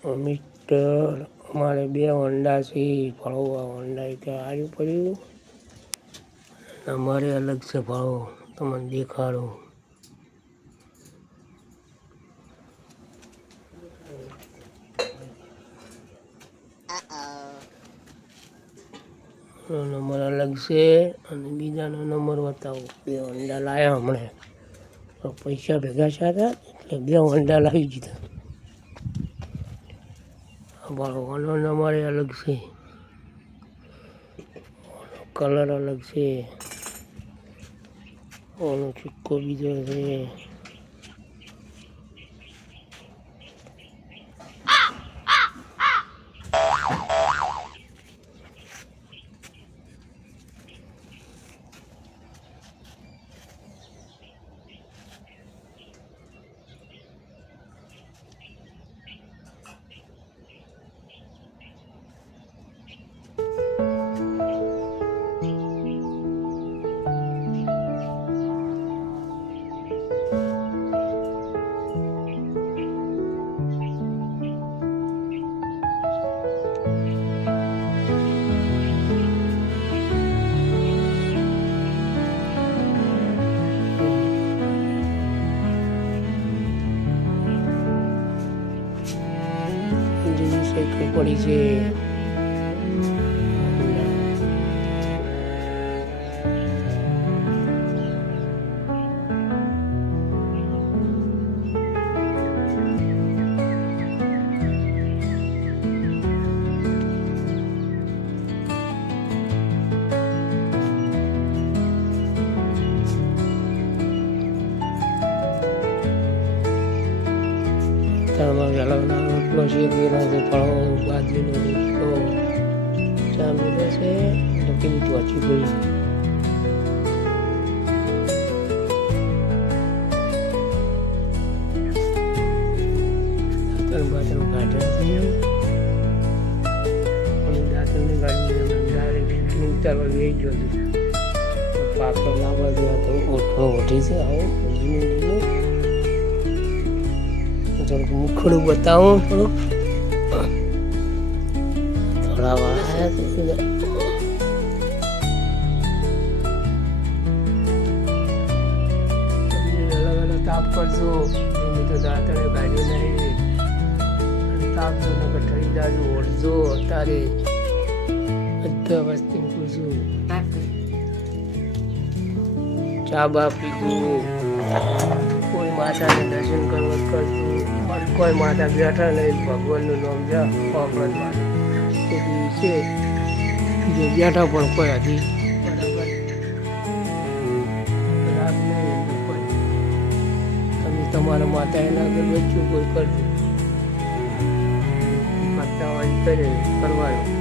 Mister અમારે 2 Honda છે, ફળવા Honda ત્યાં આવ્યું પડ્યું. અમારે અલગ છે ભાવ, તમને દેખાડો. નંબર અલગ છે અને બીજાનો નંબર બતાવો. 2 હોન્ડા લાવ્યા હમણાં, પૈસા ભેગા થયા એટલે 2 હોન્ડા લાવી દીધા. આનો નંબર અલગ છે, કલર અલગ છે, ઓનો સિક્કો બીજો છે. સાયકલ પડી છે. તારમાં વેલાના રોટલો છે, દેના છે, ફળો બાજરીનો રોટલો ચા મેળે છે, કેવી વાંચી પડી છે. દાંતણ ગાર્ડન છે અને દાંતણની ગાડી ડાયરેક્ટ ઉતારવા લઈ ગયો છે. પાકડ લાવવા ગયા તો ઓઠો ઓઠી છે. આવો થોડુંક મુખડું બતાવું, થોડા વાળા તાપ કરજો. તો દાંતણે ગાડી નહીં તાપ જો ને ઠરી જાજો, ઓઢજો. અત્યારે બધા વસ્તી પૂછું, ચા બા પીવું, કોઈ માતાને દર્શન કરવા કરતું, કોઈ માતા બેઠા નહીં, ભગવાનનું નામ જા વાપરત માટે છે. જે બેઠા પણ કોઈ હતી બરાબર રાગ નહીં. તમે તમારા માતા એના આગળ વચ્ચું કોઈ કરજો, કરતા હોય કરે કરવાનું.